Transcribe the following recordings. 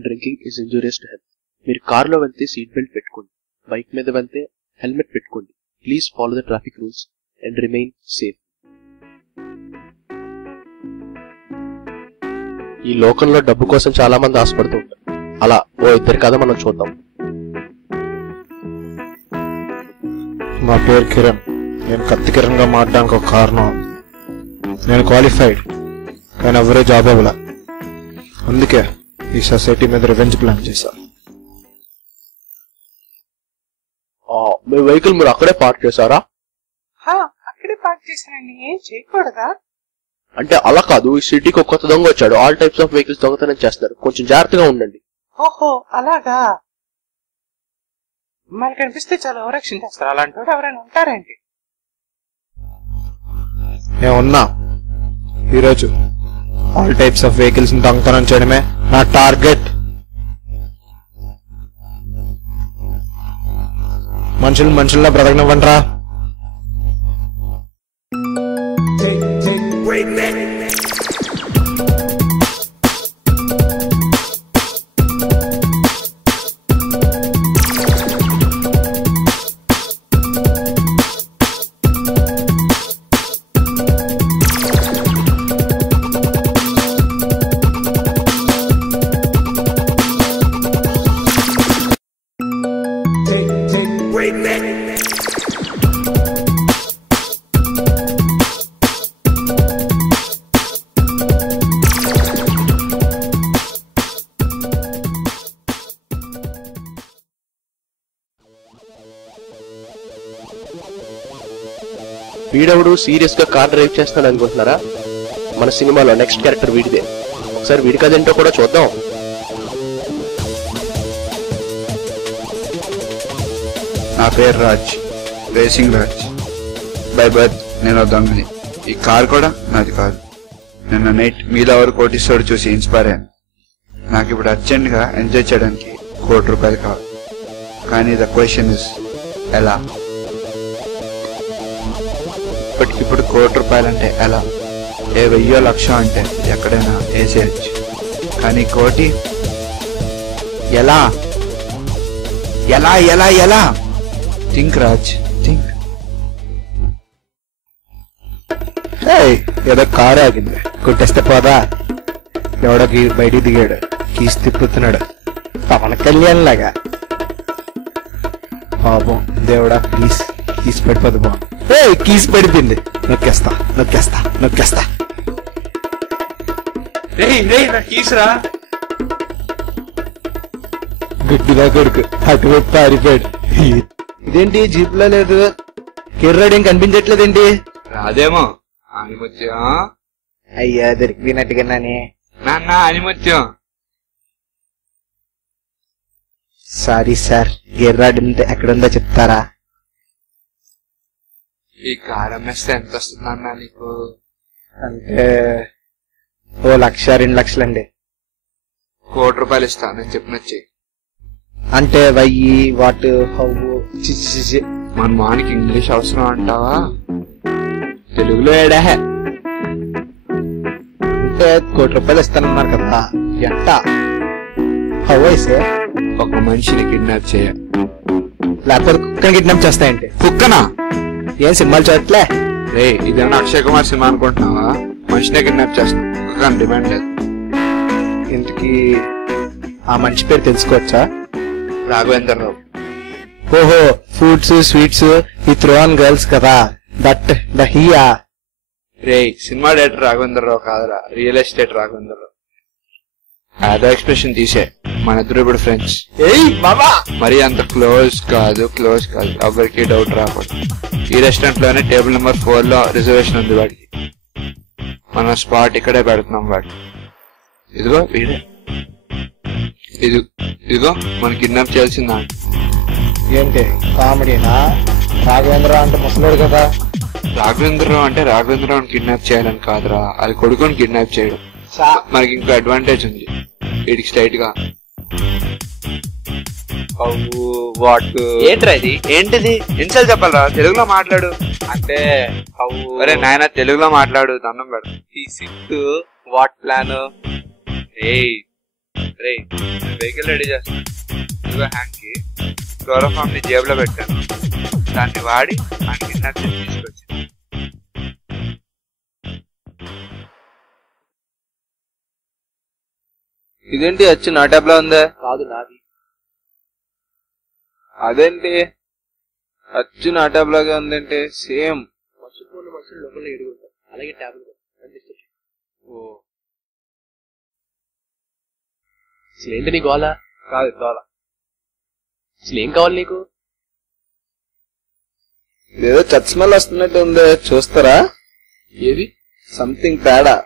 and drinking is injurious to health. మీరు కార్లో వెళ్తే సీట్ బెల్ట్ పెట్టుకోండి, బైక్ మీద వెళ్తే హెల్మెట్ పెట్టుకోండి. Please follow the traffic rules and remain safe. ఈ లోకంలో డబ్బు కోసం చాలా మంది ఆశపడుతూ ఉంటారు. అలా ఓ ఇద్దరు కథ మనం చూద్దాం. నా పేరు కిరణ్. నేను కత్తి కిరణ్ గా మారడానికి ఒక కారణం, నేను క్వాలిఫైడ్ కానీ ఎవరే జాబ్ ఇవ్వలే. అందుకే ఈ సొసైటీ మీద రివెంజ్ ప్లాన్ చేశా. మీ వెహికల్ మీరు అక్కడే పార్క్ చేశారా? అక్కడే పార్క్ చేశానండి. ఏం చేయకూడదా? అంటే అలా కాదు, ఈ సిటీకి ఒక కొత్త దొంగ వచ్చాడు. ఆల్ టైప్స్ ఆఫ్ వెహికల్స్ దొంగతనం చేస్తారు, కొంచెం జాగ్రత్తగా ఉండండి. ఓహో అలాగా. మరి కనిపిస్తే చాలా ఓవరాక్షన్ చేస్తారు. అలాంటి వాడు ఎవరైనా ఉంటారేంటి? నేనున్నా. ఈరోజు ఆల్ టైప్స్ ఆఫ్ వెహికల్స్ దొంగతనం చేయడమే నా టార్గెట్. మనుషుల్లో బ్రతకనివ్వండిరా. వీడెవడు సీరియస్ గా కార్ డ్రైవ్ చేస్తాడు అనుకుంటున్నారా? మన సినిమాలో నెక్స్ట్ క్యారెక్టర్ వీడిదే. ఒకసారి వీడి కదేంటో కూడా చూద్దాం. నా పేరు Raj, racing Raj. By birth నేను దొంగని. ఈ కార్ కూడా నాది కాదు. నిన్న నైట్ మీలో ఎవరు కోటీశ్వరుడు చూసి ఇన్స్పైర్ అయ్యాను. నాకు ఇప్పుడు అర్జెంట్ గా ఎంజాయ్ చేయడానికి ₹1,00,00,000 కావాలి. కానీ ద క్వశ్చన్ ఇస్ ఎలా? ఇప్పుడు ₹1,00,00,000 అంటే ఎలా? 1000 లక్షం అంటే ఎక్కడైనా వేసేయచ్చు. కానీ కోటి ఎలా? ఎలా ఎలా ఎలా? Think Raj, think. ఏదో కారు ఆగింది, కొట్టేస్తే పోదా? ఎవడోకి బయటికి దిగాడు, కీస్ తిప్పుతున్నాడు పవన్ కళ్యాణ్ లాగా. పాపం దేవుడా, ప్లీజ్ కీస్ పడిపోదు. బాగుంది. కీస్ పడిపోయింది. నొక్కేస్తా నొక్కేస్తా నొక్కేస్తా. గుడ్డిగా కొడుకు అటువైపు పారిపోయాడు. ఇదేంటి జీప్ లో లేదు? కిర్రాడేం కనిపించట్లేదేంటి? రాదేమో అనిముత్యం. అయ్యా దొరికిపోయినట్టుగానే. నాన్న అనిముత్యం. సారీ సార్, గిర్రాడు ఎక్కడుందో చెప్తారా? ఈ కార్ అమ్మేస్తే ఎంత వస్తుందన్నా నీకు? అంటే ₹1,00,000 2,00,000 ₹1,00,00,000 ఇస్తా, నేను చెప్పినచ్చి. అంటే వయ్యి వాట్ హౌ? మన మానికి ఇంగ్లీష్ అవసరం అంటావా? తెలుగులో ఏడా? అంటే ₹1,00,00,000 ఇస్తానన్నారు కదా, ఎంత? హౌ అయితే ఒక మనిషిని కిడ్నాప్ చేయ, లేకపోతే కుక్కని కిడ్నాప్ చేస్తాయంటే? కుక్కనా? ఏం సినిమాలు చూడట్లే? రే ఇదేమన్నా అక్షయ్ కుమార్ సినిమా అనుకుంటున్నావా? మనిషినే కిడ్నాప్ చేస్తాం, కుక్కని డిమాండ్ లేదు. ఇంటికి ఆ మనిషి పేరు తెలుసుకోవచ్చా? రాఘవేంద్రరావు. ఓహో, ఫుడ్స్ స్వీట్స్ ఈ త్రో ఆన్ గర్ల్స్ కదా, that the here. Ray cinema director Raghavendra Rao కాదురా, రియల్ ఎస్టేట్ రాఘవేంద్రరావు. అదో ఎక్స్ప్రెషన్ తీసే, మన ఇద్దరు ఇప్పుడు ఫ్రెండ్స్. మరి అంత క్లోజ్ కాదు ఎవరికి డౌట్ రాకూడదు. ఈ రెస్టారెంట్ లోనే టేబుల్ నెంబర్ 4 లో రిజర్వేషన్ ఉంది వాడికి. మన స్పాట్ ఇక్కడే పెడుతున్నాం వాడికి. ఇదిగో వీడే, ఇదిగో మనం కిడ్నాప్ చేయాల్సిందా? ఏంటి కామెడీనా? రాఘవేంద్రరావు అంటే ముసలోడు కదా. రాఘవేంద్రరావు అంటే రాఘవేంద్రరావుని కిడ్నాప్ చేయాలని కాదురా, అది కొడుకుని కిడ్నాప్ చేయడం. మనకి ఇంకో అడ్వాంటేజ్ ఉంది, వీడికి స్ట్రైట్ గా. ఏంట్రా ఇది? ఏంటిది? ఎన్నిసార్లు చెప్పాలరా? తెలుగులో మాట్లాడు. అంటే అరే నాయన తెలుగులో మాట్లాడు, దండం పెడతా. What plan? Ray vehicle ready చేస్తాను. ఇదిగో హ్యాండ్ కి క్లోరోఫామ్ ని జేబులో పెట్టాను. దాన్ని వాడి ఆ కిడ్నాప్ చేసి తీసుకొచ్చాను. ఇదేంటి వచ్చి నా ట్యాబ్ లో ఉందే? కాదు నాది. అదేంటి అచ్చు నా ట్యాబ్ లాగా ఉందంటే సేమ్. మనుషులు లోపల ఎడుగుంటారు, అలాగే ట్యాబ్లు. ఓ అసలు ఏంటి నీ గోళ? కాదు దోల. అసలు ఏం కావాలి నీకు? ఏదో చత్ స్మెల్ వస్తున్నట్టు ఉంది, చూస్తారా? ఏది? సంథింగ్ తేడా.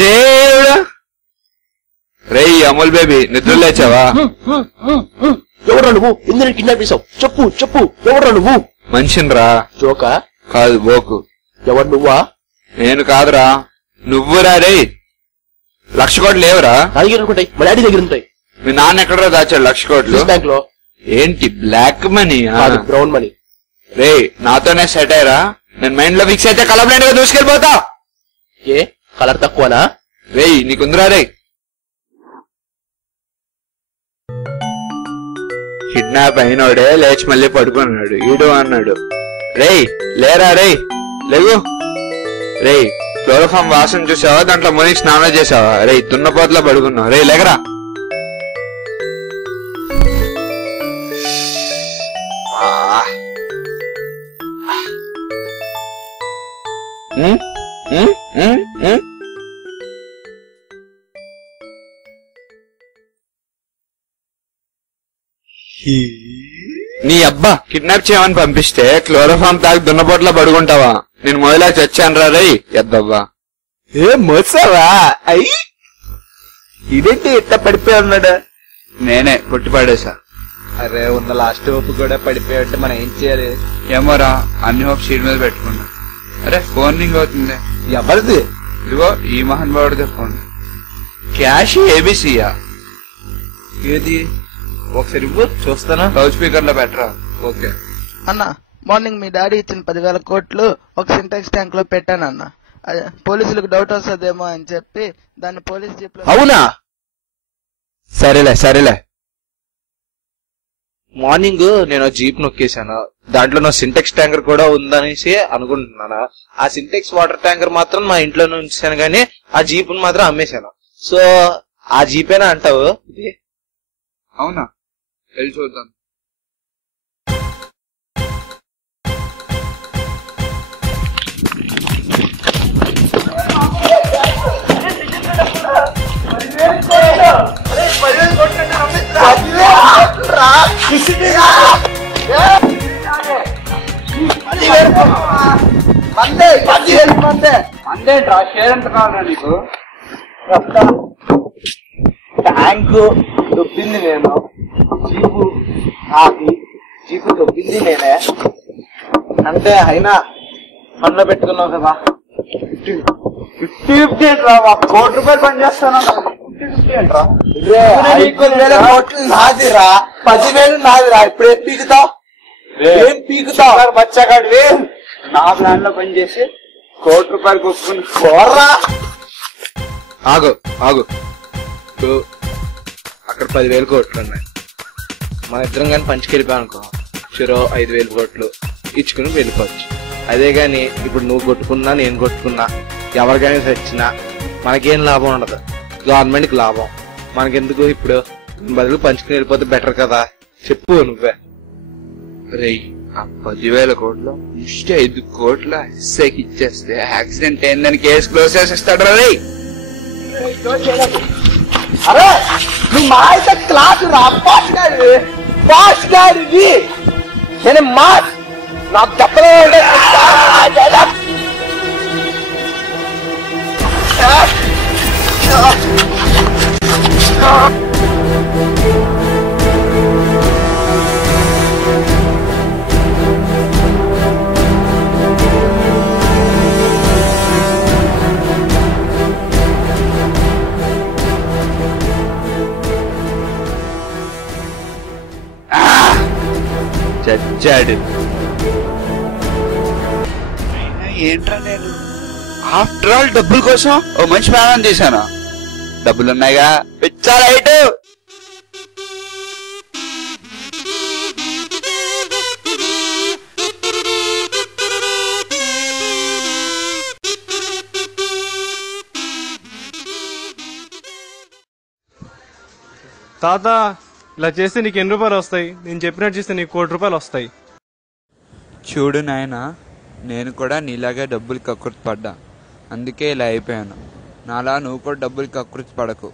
దేవుడా! రేయ్ అమూల్ బేబీ నిద్ర లేచావా? ఎవడ్రా నువ్వు? ఎందుకు కిడ్నాప్ చేసావు? చెప్పు చెప్పు, ఎవడ్రా నువ్వు? మనిషినిరా. జోకా? కాదు బోకు. ఎవరు నువ్వా? నేను కాదురా, నువ్వురా. రే 1,00,000 కోట్లు లేవురా? నా దగ్గర ఉంటాయి, మా డాడీ దగ్గర ఉంటాయి. మీ నాన్న ఎక్కడరా దాచాడు 1,00,000 కోట్లు? బ్యాంక్ లో. ఏంటి బ్లాక్ మనీ? Brown money. రే నాతోనే సెట్ అయ్యరా. నేను మైండ్ లో ఫిక్స్ అయితే కలబ్లైండ్ గా దూసుకెళ్ళిపోతా. ఏ కలర్ తక్కువనా? రేయ్ నీకుందిరా. రే కిడ్నాప్ అయినోడే లేచి మళ్ళీ పడుకున్నాడు. ఈడు అన్నాడు. రేయ్ లేరా. రేయ్ లేవు. రేయ్ క్లోరోఫామ్ వాసన చూసావా? దాంట్లో మునిగి స్నానం చేసావా? రేయ్ దున్నపోతలో పడుకున్నావు. రేయ్ లేకరా. నీ అబ్బా కిడ్నాప్ చేయమని పంపిస్తే క్లోరోఫామ్ తాగి దున్నపోట్లా పడుకుంటావా? నేను మొదలా చచ్చాను రా. రేయ్ ఎద్దవ్వా. ఏ మోసావా? అయ్యి ఇదేంటి ఎట్లా పడిపోయి ఉన్నాడు? నేనే కొట్టి పడేసా. అరే ఉన్న లాస్ట్ హోప్ కూడా పడిపోయాడంటే మనం ఏం చేయాలి? ఏమోరా, అన్ని హోప్ షీట్ మీద పెట్టుకున్నా. అరే ఫోన్ రింగ్ అవుతుంది. ఎవరిది? ఇదిగో ఈ మహానుభావుడిదే ఫోన్. క్యాష్ ఏబిసియా? ఏది? ఒకసారి ఇవ్వు చూస్తానా. లౌడ్ స్పీకర్ లో పెట్టరా. ఓకే అన్న, మార్నింగ్ మీ డాడీ ఇచ్చిన 10,000 కోట్లు ఒక సింటాక్స్ ట్యాంక్ లో పెట్టానన్న. పోలీసులకు డౌట్ వస్తుందేమో అని చెప్పి దాన్ని పోలీస్ జీప్ లో. అవునా? సరేలే. మార్నింగ్ నేను జీప్ నొక్కేశాను. దాంట్లో నా సింటెక్స్ ట్యాంకర్ కూడా ఉందనేసి అనుకుంటున్నాను. ఆ సింటెక్స్ వాటర్ ట్యాంకర్ మాత్రం మా ఇంట్లో ఉంచాను, కానీ ఆ జీప్ మాత్రం అమ్మేశాను. సో ఆ జీపేనా అంటావు? అవునా, వెళ్ళి చూద్దాం. మందేంట్రా, షేర్ ఎంత కావాలా నీకు? ట్యాంకు దొబ్బింది నేను, జీపు నాది, జీపు దొబ్బింది నేనే. అంటే అయినా పనిలో పెట్టుకున్నావు కదా. 50 ఏంట్రా, ₹1,00,00,000 పని చేస్తాను. 5,000 కోట్లు నాదిరా, 10,000 నాదిరా. ఇప్పుడేం పీకుతావు? ఏం పీకుతావు? బచ్చగాడివి. నా ప్లాన్ లో పని చేసి ₹1,00,00,000 కొట్టుకుని కోర్రా. ఆగు అక్కడ 10,000 కోట్లు ఉన్నాయి. మన ఇద్దరం కానీ పంచుకెళ్ళిపోయాం అనుకో, చెరో 5,000 కోట్లు ఇచ్చుకుని వెళ్ళిపోవచ్చు. అదే గాని ఇప్పుడు నువ్వు కొట్టుకున్నా నేను కొట్టుకున్నా ఎవరికైనా చచ్చినా మనకేం లాభం ఉండదు, గవర్నమెంట్ కి లాభం. మనకెందుకు? ఇప్పుడు బదులు పంచుకుని వెళ్ళిపోతే బెటర్ కదా. చెప్పు నువ్వే. రేయ్ ఆ 10,000 కోట్లు 5 కోట్ల ఎస్ఐకి ఇచ్చేస్తే యాక్సిడెంట్ అయిందని కేసు క్లోజ్ చేసేస్తాడు రా. రేయ్ అరే నువ్వు మా అయితే క్లాస్ రా, పాస్ గాడివి. నేను మా నాకు చెప్పలే. చచ్చాడు. ఏంట్రా నేను ఆఫ్టర్ ఆల్ డబ్బుల కోసం ఓ మంచి ప్రాణం తీశాను. డబ్బులున్నాయిగా పిచ్చా రైట్. తాత ఇలా చేస్తే నీకు ఎన్ని రూపాయలు వస్తాయి? నేను చెప్పినట్టు చేస్తే నీకు 1 కోటి రూపాయలు వస్తాయి. చూడు నాయనా, నేను కూడా నీలాగే డబ్బులు కక్కుర్తి పడ్డా, అందుకే ఇలా అయిపోయాను. నాలా నువ్వు కూడా డబ్బులు కక్కుర్తి పడకు.